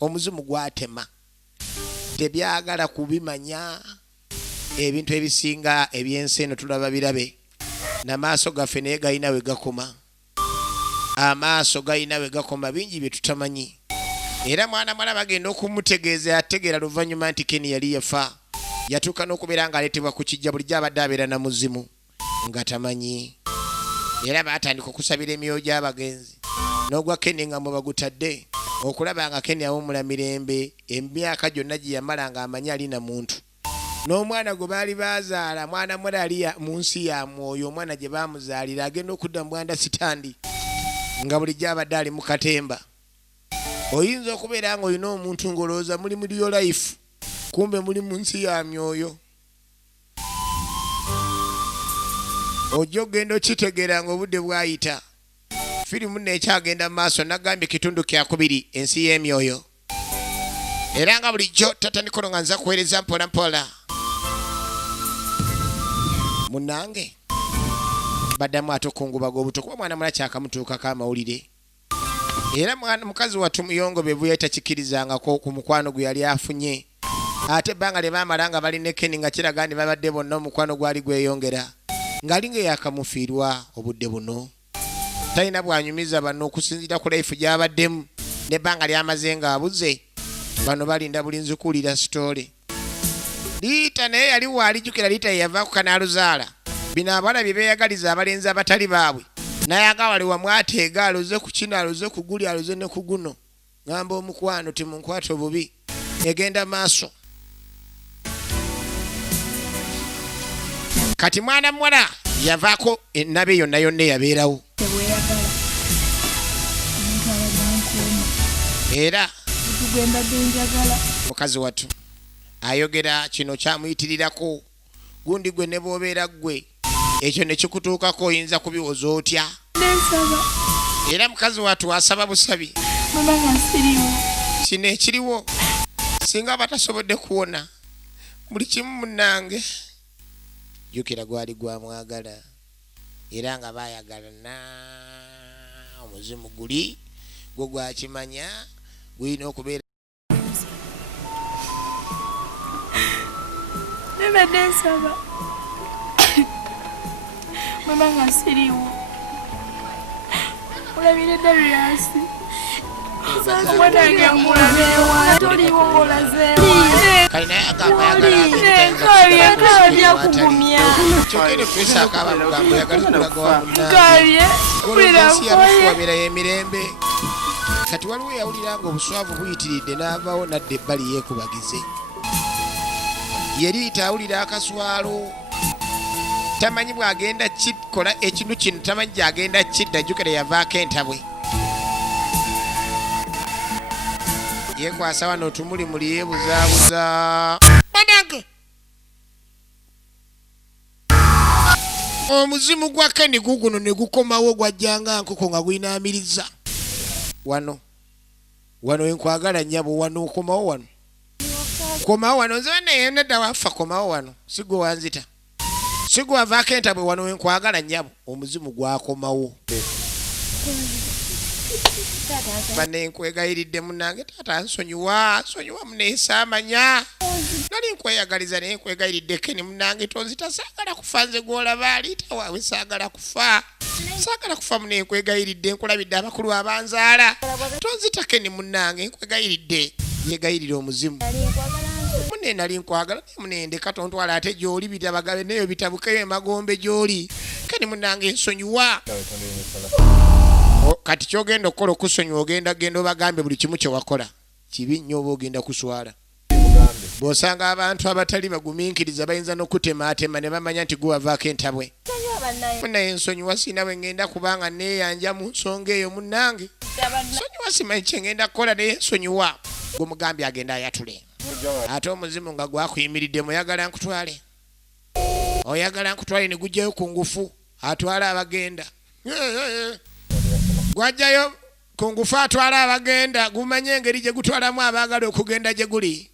omuzimu gwatema tebyagala kubimanya ebintu ebisinga ebyensi eno tulaba birabe n'amaaso gaffe naye galina we gakoma amaaso galina we gakoma bingi bye tutamanyi era mwana mwala bagenda okumutegeeza ategeera luvannyuma nti Ken yali yafa yatuuka n'okubeera ng'aleetebwa ku kijja bulijjo abadde abeera na muzimu nga tamanyi era baatandika okusabira emyoyo gy'abagenzi n'ogwa Ken nga mwe bagutadde okulaba nga Ken awummula mirembe emyaka gyonna gye yamala ng'amanyi alina muntu n'omwana gwe baali baazaala mwana mwala ali mu nsi ya mwoyo omwana gye baamuzaalira agenda okudda mu bwanda sitandi nga bulijjo abadde ali mu katemba oyinza okubeera nga olina omuntu ng'olowooza muli mu lyo life kumbe muli mu nsi ya myoyo ojja ogenda okitegeera ng'obudde bwayita firimu neekyagenda mu maaso nagambye kitundu kyakubiri ensi y'emyoyo era nga bulijjo tatandikono nga nza kuweereza mpola mpola munange baddamu ate okungubaga obuto kuba mwana mula kyakamutuukako amawulire era mukazi wattu muyongo bevu yali takikirizangako ku mukwano gwe yali afunye ate ebbanga lye baamala nga bali ne Ken nga kiraga nti babadde bonna omukwano gwali gweyongera ng'ali ng'eyakamufiirwa obudde buno talina bwanyumiza bano okusinziira ku life gy'abaddemu n'ebbanga lyamaze ng'abuze bano balinda bulinzi kuwulira sitoole liita naye yali waalijjukira liita ye yava ku kanaaluzaala bino abawala bye beeyagaliza abalenzi abatali baabwe naye agawali wamu ateega aloze ku kino aloze ku guli aloze ne ku guno ngamba omukwano timunkwate obubi egenda maaso kati mwana muwala yavaako ennabe yonna yonna eyabeerawo era mukazi wattu ayogera kino kyamuyitirirako gundi gwe ne bw'obeera ggwe ekyo ne kikutuukako oyinza kubiwoza otya era mukazi wattu asaba busabi kino ekiriwo singa batasobodde kuwona buli kimu munnange jjukira gwali gwamwagala era nga baayagalana omuzimu guli gwe gwakimanya gulina okubeera nebadde nsaba mama nga siriwo olabire Dariasi omwanange nkulabeewa toliwo ng'olazeewa byakugumya wabeera y'emirembe kati waliwo yawulira nga obuswavu buyitiridde n'avaawo nadda ebbali yeekubagize yeriita awulira akaswalo tamanyi bw'agenda kikola ekintu kino tamanyi gy'agenda kidda jjukira yavaako entabwe yeekwasa wano otumulimuli yeebuzaabuza manange omuzimu gwa Ken guguno ne gukomawo gwajjanga nkoko nga gwinaamiriza wano enkwagala nnyabo wano okomawo wano komawo wano nze naye nedda wafa komawo wano sigwe wanzita sigwe wavaako entabwe wano enkwagala nnyabo omuzimu gwakomawo bane nkwegayiridde munnange taata nsonyiwa muneesaamanya nali nkweyagaliza naye nkwegayiridde Ken munnange tonzita saagala kufa nze gw'olaba aliita waawe saagala kufa muneenkwegayiridde nkulabidde abakulu abanzaala tonzita Ken munnange nkwegayiridde yegayirira omuzimu mune nali nkwagala naye munendeka tontwala ate gy'oli bitabagabe neyo bitabukeyo emagombe gy'oli Ken munnange nsonyiwa kati kyogenda okukola okusonyiwa ogenda obagambe buli kimu kye wakola kibi nnyo oba ogenda kuswala bw'osanga abantu abatali bagumiikiriza bayinza n'okutemaatema ne bamanya nti guwavaako entabwe munaye nsonyiwa sina bwe ngenda kubanga neeyanja mu nsonga eyo munnange nsonyiwa simanyi kye ngenda kukola naye nsonyiwa gwemugambi agenda ayatule ate omuzimu nga gwakuyimiridde oyagala nkutwale ne gujjayo ku ngufu atwala abagenda gwajjayo ku ngufu atwala abagenda gumanye engeri gye gutwalamu abaagala okugenda gye guli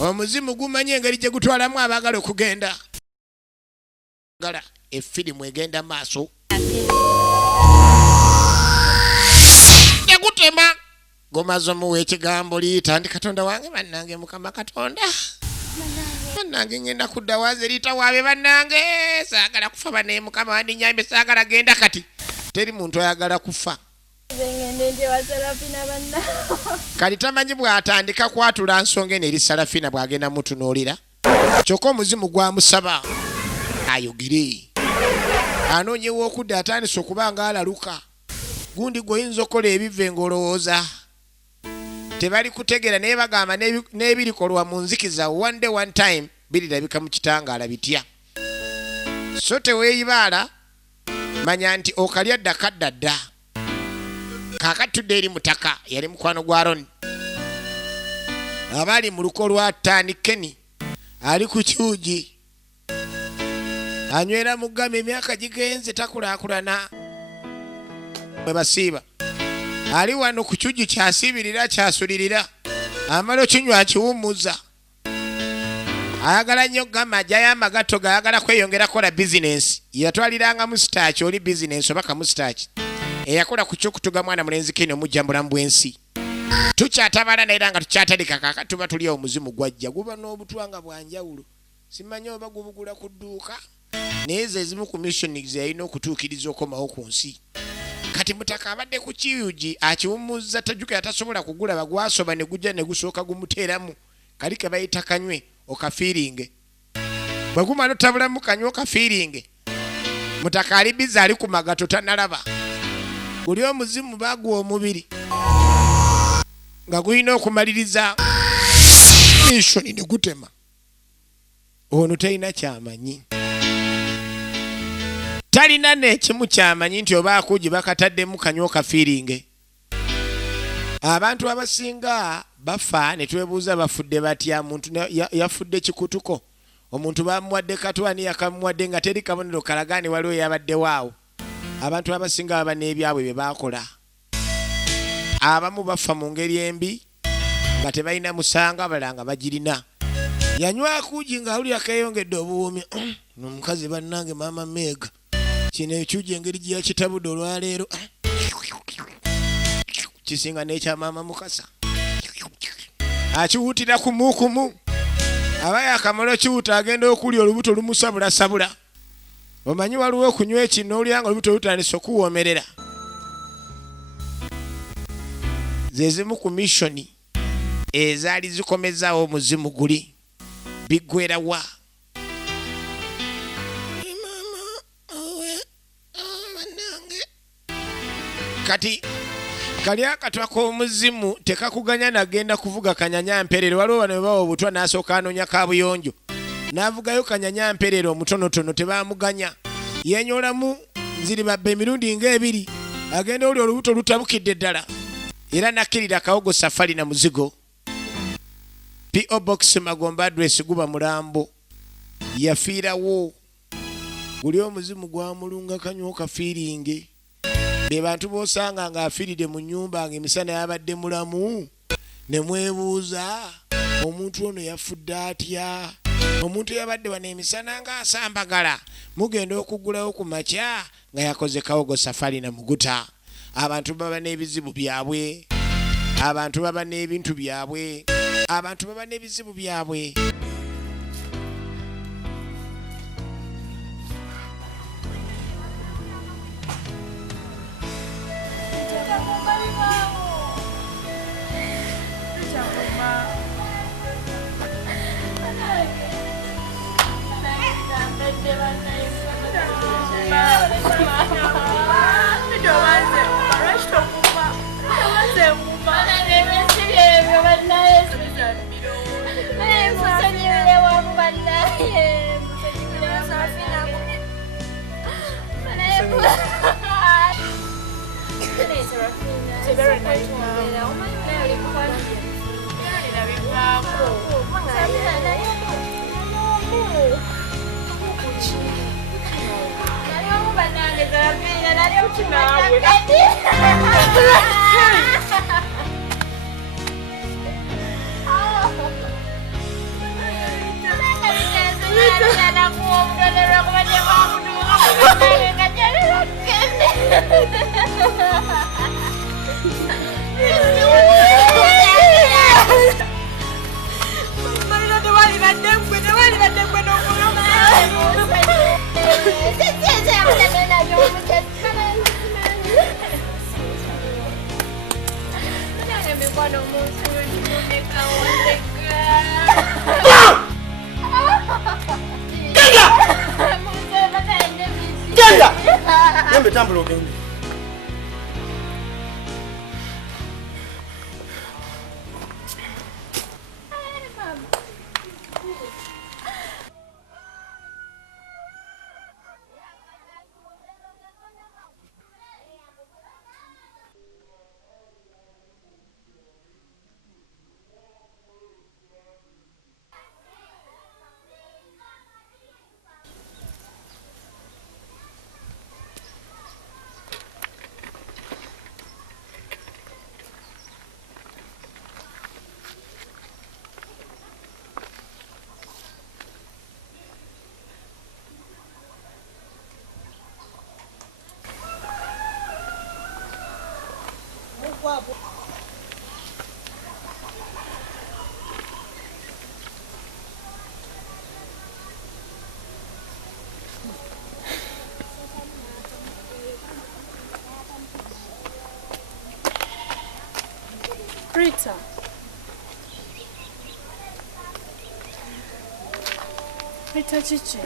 omuzimu gumanye engeri gye gutwalamu abaagala okugenda effirimu egenda maaso negutema gomazo muwe ekigambo liyita ndi Katonda wange bannange Mukama Katonda bannange ngenda kudda waze liyita waabe bannange saagala kufa bane Mukama wandinyambe saagala genda kati teri muntu ayagala kufa kati tamanyi bw'atandika kwatula nsonga eno eri Sarafina bw'agenda mutunuulira kyokka omuzimu gwamusaba ayogere anoonyewo okudda atandise okuba nga alaluka gundi goyinza okukola ebive ng'olowooza tebali kutegeera naye bagamba n'ebirikolwa mu nzikiza one day one time birirabika mu kitangaala bitya so teweeyibaala manya nti okalya dda kadda dda kaakatudde eri mutaka yali mukwano gwa Aroni abali mu luko lwa Ttaani Keni ali ku kyugi anywera mu ggama emyaka gigenze takulaakulana mwe basiiba ali wano ku kyugi kyasiibirira kyasulirira amala okinywa akiwummuza ayagala nnyo ggama ajjayo amagato gayagala kweyongera kola bizinensi yatwaliranga mu sitaaki oli bizinensi oba kamusitaaki eyakola ku kyokutuga mwana mulenzi Keni omujja mulamu bw'ensi tukyatabala naye era nga tukyatandika kaaka tuba tuli omuzimu gwajja guba n'obutwanga bwanjawulo simanyi oba gubugula ku dduuka naye ze ezimu ku missionaries yalina okutuukiriza okomawo ku nsi kati mutaka abadde ku kiyugi akiwummuza tajjukira tasobola kugula bagwasoba ne gujja ne gusooka gumuteeramu kali ke bayita kanywe okafiiringe bwe gumala otabulamu kanywe okafiiringe mutaka ali biza ali ku magato tanalaba guli omuzimu baguwa omubiri nga gulina okumaliriza mishoni ne gutema ono talina kyamanyi talina n'ekimu kyamanyi nti oba akugi bakataddemu kanywa okafiiringe abantu abasinga bafa ne twebuuza bafudde batya muntu yafudde kikutuko omuntu bamuwadde katwani yakamuwadde nga teri kabonero kalagaani waliwo yabaddewo abantu abasinga baba n'ebyabwe bye baakola abamu bafa mu ngeri embi nga tebalina musanga balanga bagirina yanywa akugi nga awulira keeyongedde obuwoomi omukazi bannange maama Mega kino ekyugi engeri gye yakitabudde olwaleero kisinga n'ekya maama Mukasa akiwuutira kumukumu aba yakamala okiwuuta agenda okulya olubuto lumusabula omanyi waliwo okunywa ekino olyanga olubuto lutandise okuwoomerera zezimu ku mishoni ezaali zikomezaawo omuzimu guli biggwerawa kati kali akatwa k'omuzimu tekakuganya nagenda kuvuga kanyanya mperere waliwo bano bwe bawa obutwa n'asooka anoonya kabuyonjo n'avugayo kanyanya mperere omutonotono tebamuganya yenyolamu nziribabba emirundi ng'ebiri agenda oli olubuto lutabukidde ddala era nakkirira kawogo safari na muzigo P.O. Box Magomba address guba Mulambo yafiirawo guli omuzimu gwamulunga kanywa okafiiringe be bantu b'osanga ng'afiiridde mu nnyumba ng'emisana yabadde mulamu ne mwebuuza omuntu ono yafudde atya omuntu yabadde wano emisana ng'asambagala mugenda okugulawo ku makya nga yakoze kawogo safari na muguta abantu baba n'ebizibu byabwe abantu baba n'ebintu byabwe abantu baba n'ebizibu byabwe Nembe tambula ogende. Rita. Rita chichi.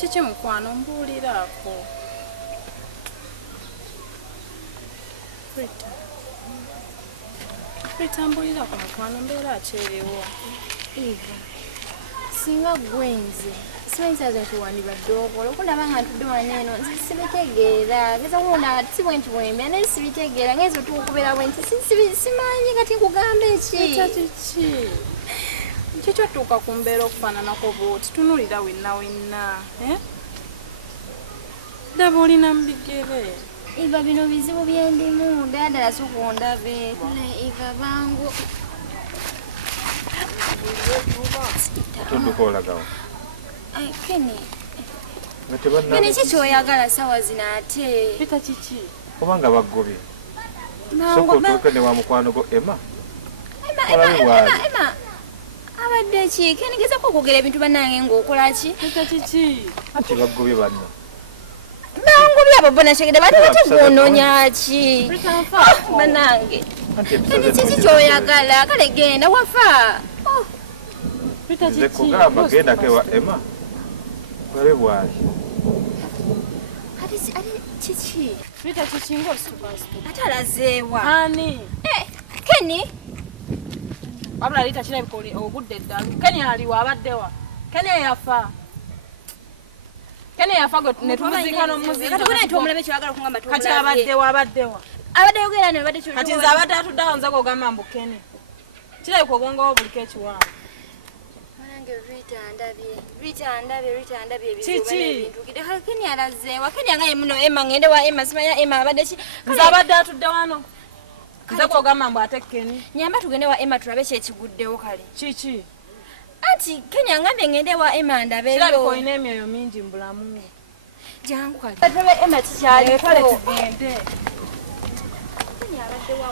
Chichi mukwano mbulirako. Rita mbulirako mukwano mbeera akyeriwo. Eva. Singa gwenze. Simanyisaze nti wandibadde okola okulaba nga ntudde wano eno nze sibitegeera ngeza kuwona si bwe nti bwembya naye sibitegeera ngeza otukubeera bwe nti simanyi kati nkugamba kiki kikyo tuuka ku mbeera okufaananako bwoti tunulira wenna ddaba olina mu bigere. Eva bino bizibu byendimu ddala si kundabe Eva bangu Tundukolagawo. Kenny. Kenny kiki oyagala sawa zino ate? Pita kiki? Kubanga baggobye. Soko tuuke ne wa mukwano go Emma. Emma. Abadde ki? Kenny gezako okugera ebintu bannange ng'okola ki? Pita kiki? Ati baggobye banno. Bangobye abo bona kyegede bati bategononya ki? Bannange. Kenny kiki kyoyagala? Kale genda wafa. Pita kiki? Nze kugamba genda kewa Emma. Bale bwali. Ati kiki? Pita kiki ng'osituka. Ate alazeewa. Ani? Kenny? Wabula Rita kirabika obudde eddalu. Kenny aliwa abaddewa. Kenny yafa. Kenny yafa gwe ne tumuziika n'omuziika. Kati kuna nti omulabe kyagala kungamba kati abaddewa. Abadde yogera ne badde kyo. Kati nze abadde atuddawo nze kugamba mbu Kenny. Kirabika obwongowo buliko ekiwaawo. Rita ndabye Kiki? Kenny alazeewa. Kenny angaye muno Emma ngende wa Emma simanya Emma abadde ki? Nze abadde atudde wano. Nze kugamba mbu ate Kenny. Nyamba tugende wa Emma tulabe kyekiguddewo kale. Kiki? Anti Kenny angambye ngende wa Emma ndabe Kirabika olina emyoyo mingi mu bulamu. Jangu kale. Tulabe Emma kikyali kale tugende. Kenny abadde wa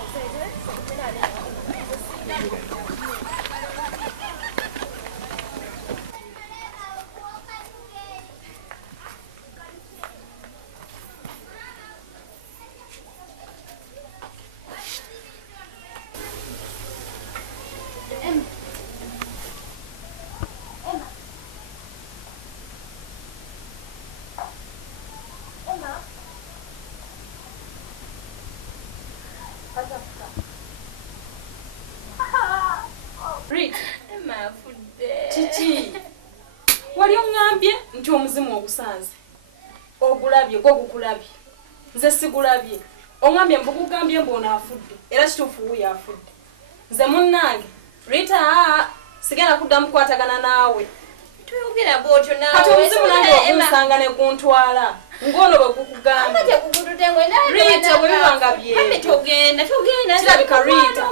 Kiki? Wali ongambye nti omuzimu ogusanze. Ogulabye gwo gukulabye. Nze sigulabye. Ongambye mbugugambye mbona afudde. Era kituufu wuyo afudde. Nze munnange Rita sigenda kuddamu kukwatagana naawe. tuyogera bwotyo nawe. Kati omuzimu nange okunsanga ne kuntwala. Ngono bwe kukugamba. Amate kukututengo ndaba. Rita bwe bibanga bye. Ame togenda. Kirabika Rita.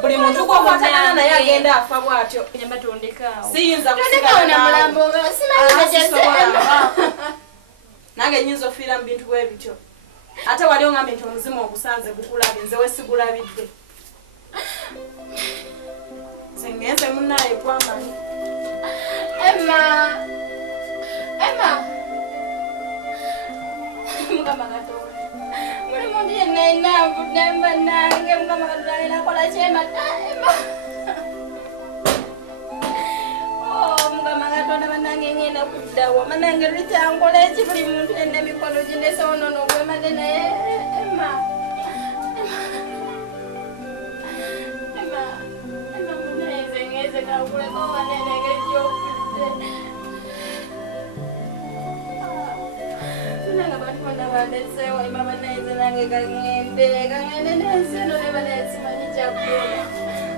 Buli muntu gwokwatagana naye agenda afa bw'atyo. Nyamba tondekaawo. Siyinza kusigala nawe. Mulambo simanyi nange nyinza ofiira mu bintu bwe bityo. ate wali ongambye nti omuzimu ogusanze gukulabe nze we sigulabidde sengenze munnaye gwamaanyi Emma Mukama Katonda muli muntu yenna ennaavudde mba nange Mukama Katonda nakola kyema Emma Mukama Katonda banange ngenda kuddawa banange lukyankola eki buli muntu yenna emikono ginesonono ogwemade naye Emma muneze ngeze kakuleko wanenenge gyokudde nanga batona bandesewo Emma baneze nange kangende nenseno ne banesimanyi kyakukola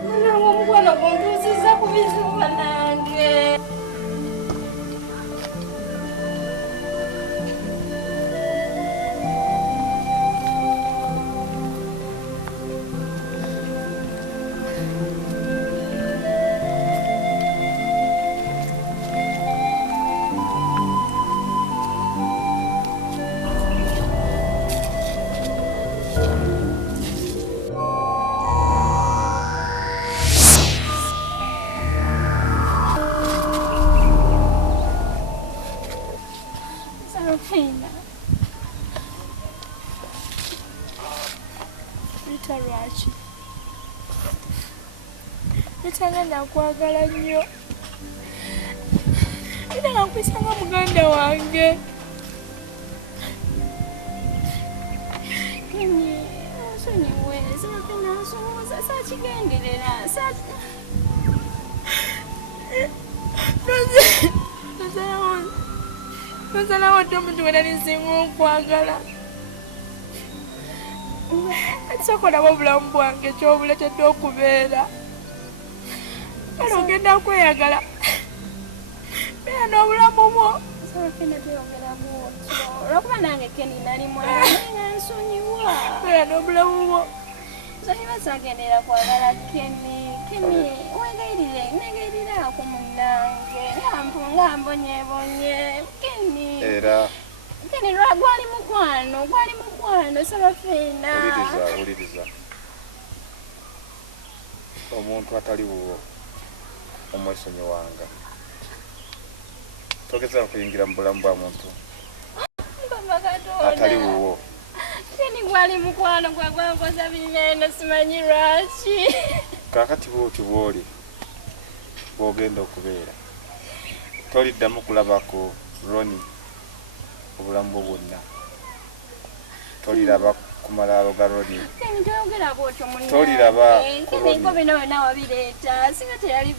nange omukwano guntuusiza ku bizibu banange Sarafina Rita lwaki Rita nakwagala nnyo era nakwisanga muganda wange Emmy nsonyiwe Sarafina nsonyiwa saakigenderera Nozala wadde omuntu wena nisinga okwagala akisokolabo obulamu bwange kyobuletedde okubeera kale ogenda kweyagala beera n'obulamu bwo Sarafina teyogeramu olwokuba nange Kenny nali mwana nga nsonyiwa beera n'obulamu bwo nsonyiwa saagendera kwagala Kenny negayiriraako munnange nga mbonyebonye Kenny gwali mukwano Sarafina uliriza omuntu atali wuwo omwesonyi wanga togeza okuyingira mu bulamu bwa muntu atali wuwo Kenny gwali mukwano gwagwakoza binene simanyi lwaki kakati bwoti bwoli bwogenda okubeera toliddamu kulabako Roni obulamu bwo bwonna toliraba ku malaalo ga Roni toliraba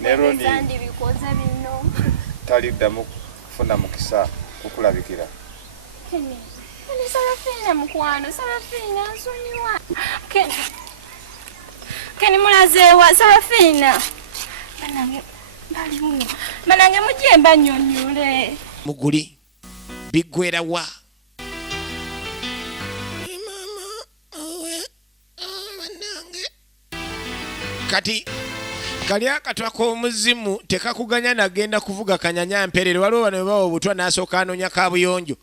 ne Roni taliddamu kufuna mukisa kukulabikira Sarafina mukwano Sarafina nsonyiwa Kenny mulazeewa Sarafina banange mujemba nnyonnyole muguli biggwera wa kati kali akatwa k'omuzimu tekakuganya nagenda kuvuga kanyanya mperere waliwo bano bawa obutwa n'asooka anoonya kabuyonjo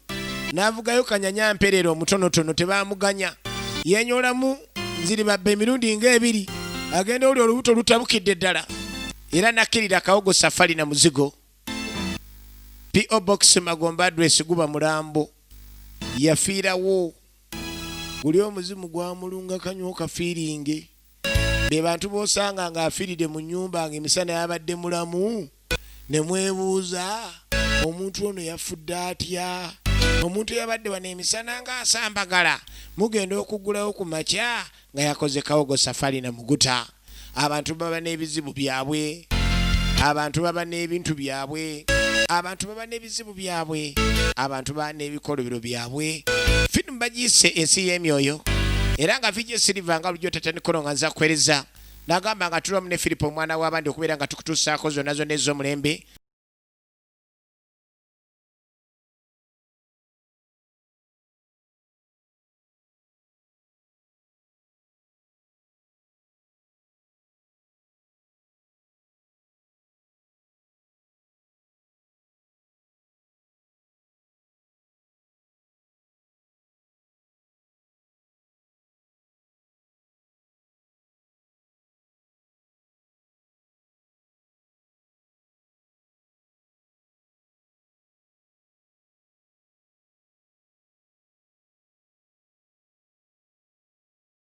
n'avugayo kanyanya mperere omutonotono tebaamuganya yenyolamu nziribabba emirundi ng'ebiri agenda oli olubuto lutabukidde ddala era nakkirira kawogo safari na muzigo P.O. Box Magomba address guba mulambo yafiirawo guli omuzimu gwamulunga kanyo kafiiringe be bantu bosanga nga afiiride mu nnyumba ng'emisana yabadde mulamu ne mwebuuza omuntu ono yafudde atya omuntu yabadde wano emisana nga asambagala mugenda okuggulawo ku makya nga yakoze kawogo safari na muguta abantu baba n'ebizibu byabwe abantu baba n'ebintu byabwe abantu baba n'ebizibu byabwe abantu baba n'ebikolobero byabwe finu mbagiyise ensi y'emyoyo era nga vijje siliva nga lujjo tatandikono nga nza kwereza nagamba nga tulamu ne Filipo omwana w'abandi okubeera nga tukutuusaako zonna zonna ez'omulembe